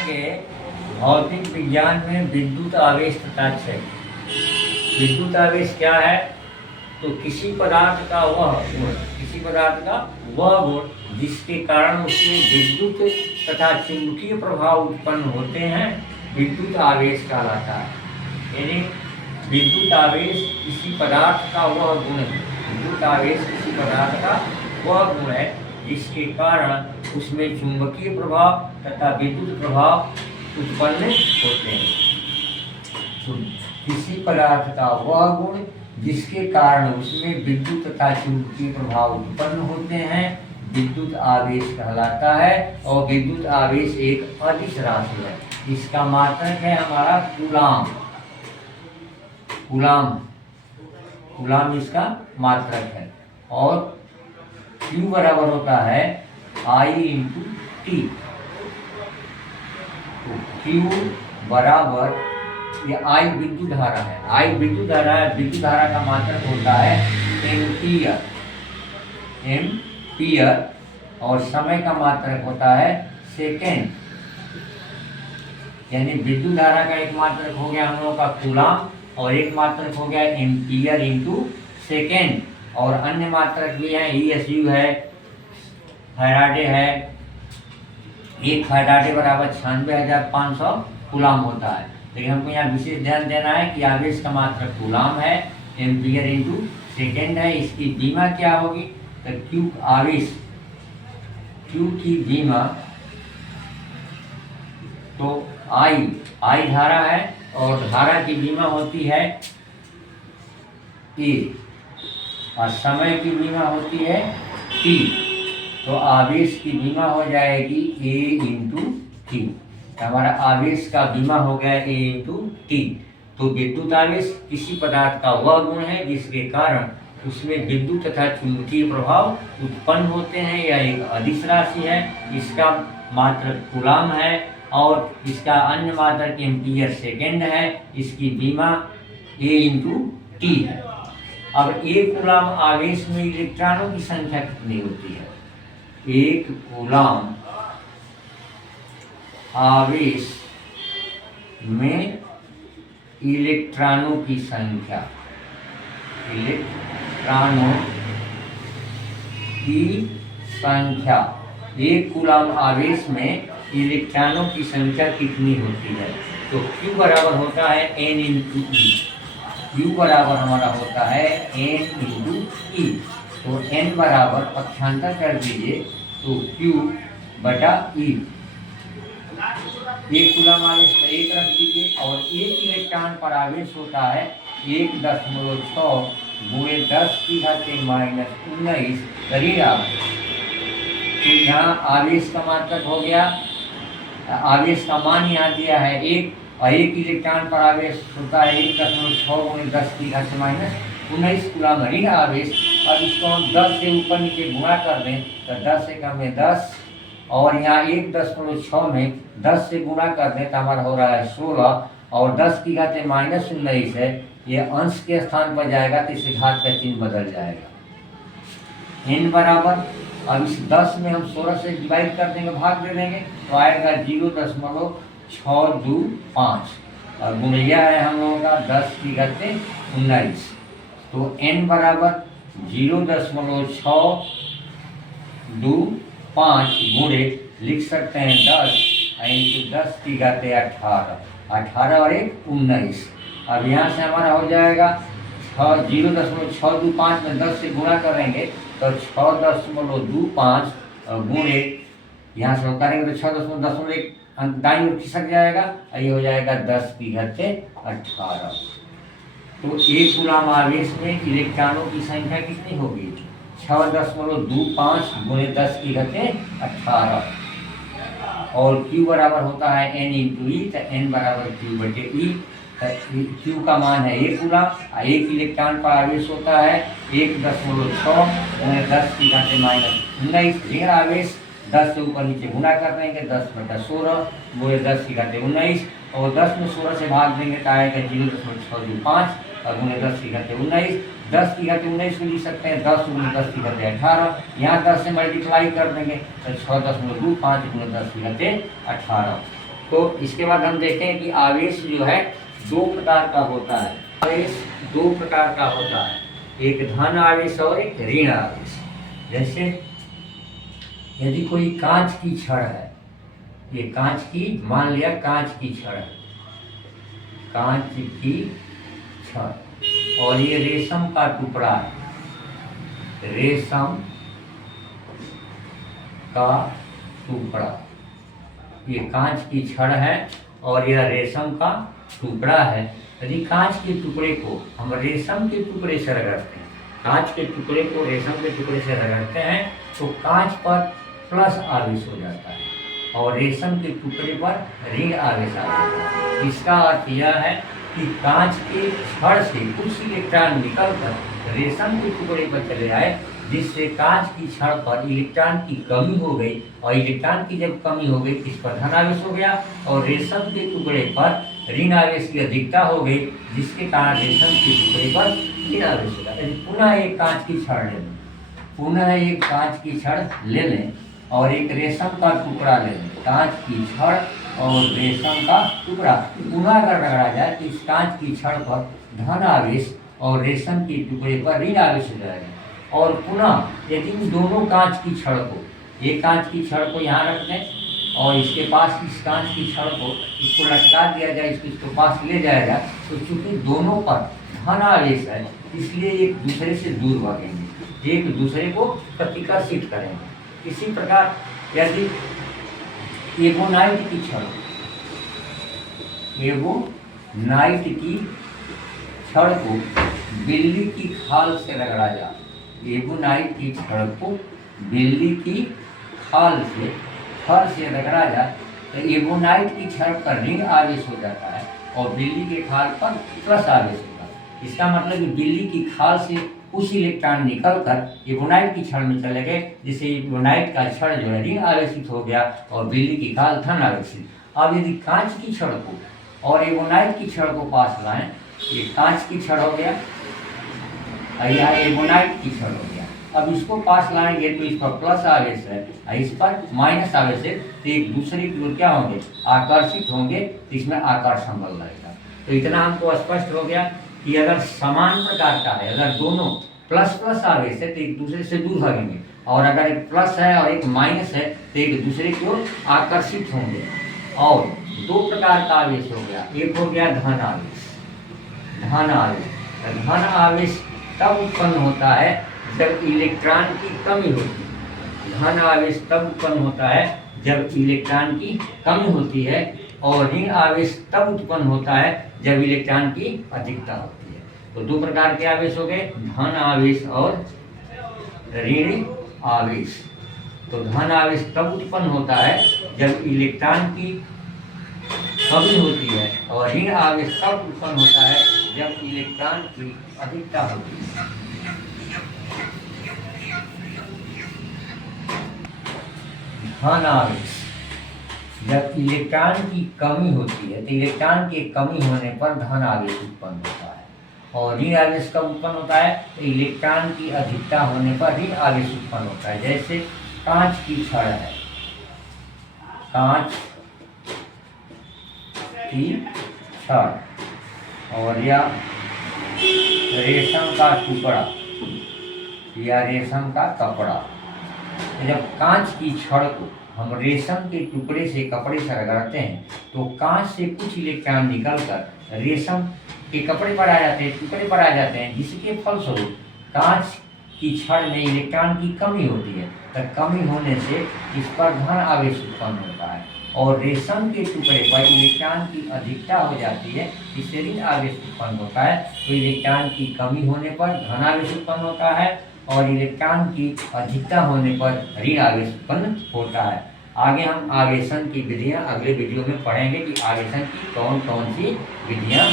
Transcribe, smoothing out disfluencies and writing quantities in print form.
पढ़ेंगे भौतिक विज्ञान में विद्युत आवेश तथा क्षय। विद्युत आवेश क्या है? तो किसी पदार्थ का वह गुण जिसके कारण उसमें विद्युत तथा चुंबकीय प्रभाव उत्पन्न होते हैं विद्युत आवेश कहलाता है। यानी विद्युत आवेश किसी पदार्थ का वह गुण है, विद्युत आवेश किसी पदार्थ का वह गुण है जिसके कारण उसमें चुंबकीय प्रभाव तथा विद्युत प्रभाव उत्पन्न होते हैं। किसी पदार्थ का वह गुण जिसके कारण उसमें विद्युत तथा चुंबकीय प्रभाव उत्पन्न होते हैं विद्युत आवेश कहलाता है। और विद्युत आवेश एक अदिश राशि है। इसका मात्रक है हमारा कूलाम। कूलाम इसका मात्रक है। और Q बराबर होता है I इंटू टी। तो Q बराबर, ये I विद्युत धारा है, I विद्युत धारा है। विद्युत धारा का मात्रक होता है एम्पियर और समय का मात्रक होता है सेकेंड। यानी विद्युत धारा का एक मात्रक हो गया हम लोगों का कूलाम और एक मात्रक हो गया एम्पियर इंटू सेकेंड। और अन्य मात्रक भी हैं, ESU है, फैराडे है। एक फैराडे बराबर 96,500 कूलाम होता है। लेकिन हमको यहाँ विशेष ध्यान देना है कि आवेश का मात्रक कूलाम है, एम्पियर इंटू सेकेंड है। इसकी बीमा क्या होगी? तो Q की बीमा तो I धारा है और धारा की बीमा होती है A और समय की बीमा होती है T। तो आवेश की बीमा हो जाएगी A इंटू टी। हमारा आवेश का बीमा हो गया A इंटू टी। तो विद्युत आवेश किसी पदार्थ का वह गुण है जिसके कारण उसमें विद्युत तथा चुंबकीय प्रभाव उत्पन्न होते हैं। यह एक अदिश राशि है। इसका मात्रक कूलाम है और इसका अन्य मात्रक एम्पियर सेकेंड है। इसकी बीमा A इंटू टी है। अब एक कूलाम आवेश में इलेक्ट्रॉनों की संख्या कितनी होती है? एक कूलाम आवेश में इलेक्ट्रॉनों की संख्या, एक कूलाम आवेश में इलेक्ट्रॉनों की संख्या कितनी होती है? तो Q बराबर होता है N इंटू ई। Q बराबर हमारा होता है N इंटू ई। तो N बराबर पक्षांतर कर दीजिए तो Q बटा ई। एक कूलाम आवेश पर 1 रख दीजिए और एक इलेक्ट्रॉन पर आवेश होता है 1.6 गुणे 10⁻⁻19 करीब। तो यहाँ आवेश का मात्रक हो गया, आवेश का मान यहाँ दिया है 1 और एक इलेक्ट्रॉन पर आवेश होता है 1.6 गुणे 10⁻⁻19 कूलाम ऋण आवेश। और इसको हम 10 से ऊपर नीचे गुणा कर दें तो 10 से कम में 10 और यहाँ 1.6 में 10 से गुणा कर दें तो हमारा हो रहा है 16 और 10⁻⁻19 है। ये अंश के स्थान पर जाएगा तो इसे घात का चिन्ह बदल जाएगा। n बराबर, अब इस 10 में हम 16 से डिवाइड कर देंगे, भाग दे देंगे तो आएगा 0.625 और गुणिया है हम लोगों का 10⁻⁻19। तो n बराबर 0.625 गुणे लिख सकते हैं 10 इंटू 10⁻18 और 1 19। अब यहाँ से हमारा हो जाएगा 0.625 में 10 से गुणा करेंगे तो 6.25 गुणे यहाँ से करेंगे तो 6.1 दाईं ओर खिसक जाएगा और ये हो जाएगा 10⁻18। तो एक कूलाम आवेश में इलेक्ट्रॉनों की संख्या कितनी होगी? 6.25 गुणे 10⁻18 और Q बराबर होता है N इंटू ई। तो N बराबर Q बटे ई। Q का मान है 1 कूलाम। एक इलेक्ट्रॉन का आवेश होता है 1.6 गुणे 10⁻⁻19 ऋण आवेश। 10 से ऊपर नीचे गुणा कर देंगे 10/16 गुणे 10⁻19 और 10 में 16 से भाग देंगे तो आएगा 0.625 और गुणे 10⁻19। 10⁻19 को लिख सकते हैं 10 गुणे 10⁻18। यहाँ 10 से मल्टीप्लाई कर देंगे तो 6.25 गुणे 10⁻18। तो इसके बाद हम देखते हैं कि आवेश जो है दो प्रकार का होता है। आवेश दो प्रकार का होता है, एक धन आवेश और एक ऋण आवेश। जैसे यदि कोई कांच की छड़ है, ये कांच की, मान लिया कांच की छड़ है, कांच की छड़, और ये रेशम का टुकड़ा है, रेशम का टुकड़ा, ये कांच की छड़ है और यह रेशम का टुकड़ा है। यदि कांच के टुकड़े को हम रेशम के टुकड़े से रगड़ते हैं, कांच के टुकड़े को रेशम के टुकड़े से रगड़ते हैं तो कांच पर प्लस आवेश हो जाता है और रेशम के टुकड़े पर ऋण आवेश आ जाता है। इसका अर्थ यह है कि कांच के छड़ से कुछ इलेक्ट्रॉन निकलकर रेशम के टुकड़े पर चले आए, जिससे कांच की छड़ पर इलेक्ट्रॉन की कमी हो गई, और इलेक्ट्रॉन की जब कमी हो गई इस पर धन आवेश हो गया और रेशम के टुकड़े पर ऋण आवेश की अधिकता हो गई, जिसके कारण रेशम के टुकड़े पर ऋण आवेश होगा। यदि पुनः एक कांच की छड़ ले लें, पुनः एक कांच की छड़ ले लें और एक रेशम का टुकड़ा ले लें, कांच की छड़ और रेशम का टुकड़ा पुनः अगर रगड़ा जाए तो इस कांच की छड़ पर धन आवेश और रेशम के टुकड़े पर ऋण आवेश हो जाएगा। और पुनः यदि इन दोनों कांच की छड़ को, एक कांच की छड़ को यहाँ रख दें और इसके पास इस कांच की छड़ को, इसको लटका दिया जाए, इसको पास ले जाएगा, तो चूंकि दोनों पर धन आवेश है इसलिए एक दूसरे से दूर भागेंगे, एक दूसरे को प्रतिकर्षित करेंगे। इसी प्रकार यदि एवोनाइट की छड़, एवोनाइट की छड़ को बिल्ली की खाल से रगड़ा जाए, एवोनाइट की छड़ को बिल्ली की खाल से, फर से रगड़ा जाए तो एवोनाइट की छड़ पर ऋण आवेश हो जाता है और बिल्ली के खाल पर प्लस आवेश होता है। इसका मतलब कि बिल्ली की खाल से कुछ इलेक्ट्रॉन निकलकर एवोनाइट की छड़ में चले गए, जिससे एवोनाइट का छड़ जो है ऋण आवेशित हो गया और बिल्ली की खाल धन आवेशित। अब यदि कांच की छड़ को और एवोनाइट की छड़ को पास लाएं, ये कांच की छड़ हो गया और यह एवोनाइट की छड़ हो गया। अब इसको पास लाएंगे तो इस पर प्लस आवेश है, इस पर माइनस आवेश है, तो एक दूसरे की ओर क्या होंगे, आकर्षित होंगे, तो इसमें आकर्षण बल लगेगा। तो इतना हमको स्पष्ट हो गया कि अगर समान प्रकार का है, अगर दोनों प्लस प्लस आवेश है तो एक दूसरे से दूर भागेंगे, और अगर एक प्लस है और एक माइनस है तो एक दूसरे की ओर आकर्षित होंगे। और दो प्रकार का आवेश हो गया, एक हो गया धन आवेश, धन आवेश। धन आवेश तब उत्पन्न होता है जब इलेक्ट्रॉन की कमी होती है, धन आवेश तब उत्पन्न होता है जब इलेक्ट्रॉन की कमी होती है, और ऋण आवेश तब उत्पन्न होता है जब इलेक्ट्रॉन की अधिकता होती है। तो दो प्रकार के आवेश हो गए, धन आवेश और ऋण आवेश। तो धन आवेश तब उत्पन्न होता है जब इलेक्ट्रॉन की कमी होती है, और ऋण आवेश तब उत्पन्न होता है जब इलेक्ट्रॉन की अधिकता होती है। धन आवेश जब इलेक्ट्रॉन की कमी होती है तो इलेक्ट्रॉन के कमी होने पर धन आवेश उत्पन्न होता है, और ऋण आवेश कब उत्पन्न होता है तो इलेक्ट्रॉन की अधिकता होने पर ऋण आवेश उत्पन्न होता है। जैसे कांच की छड़ है, कांच की छड़ और या रेशम का टुकड़ा या रेशम का कपड़ा। जब कांच की छड़ को हम रेशम के टुकड़े से कपड़े से रगड़ते हैं तो कांच से कुछ इलेक्ट्रॉन निकलकर रेशम के कपड़े पर आ जाते हैं, टुकड़े पर आ जाते हैं, जिसके फलस्वरूप कांच की छड़ में इलेक्ट्रॉन की कमी होती है। तो कमी होने से इस पर धन आवेश उत्पन्न होता है, और रेशम के टुकड़े पर इलेक्ट्रॉन की अधिकता हो जाती है, इससे ऋण आवेश उत्पन्न होता है। तो इलेक्ट्रॉन की कमी होने पर धन आवेश उत्पन्न होता है, और इलेक्ट्रॉन की अधिकता होने पर ऋण आवेश उत्पन्न होता है। आगे हम आवेशन की विधियां अगले वीडियो में पढ़ेंगे कि आवेशन की कौन कौन सी विधियां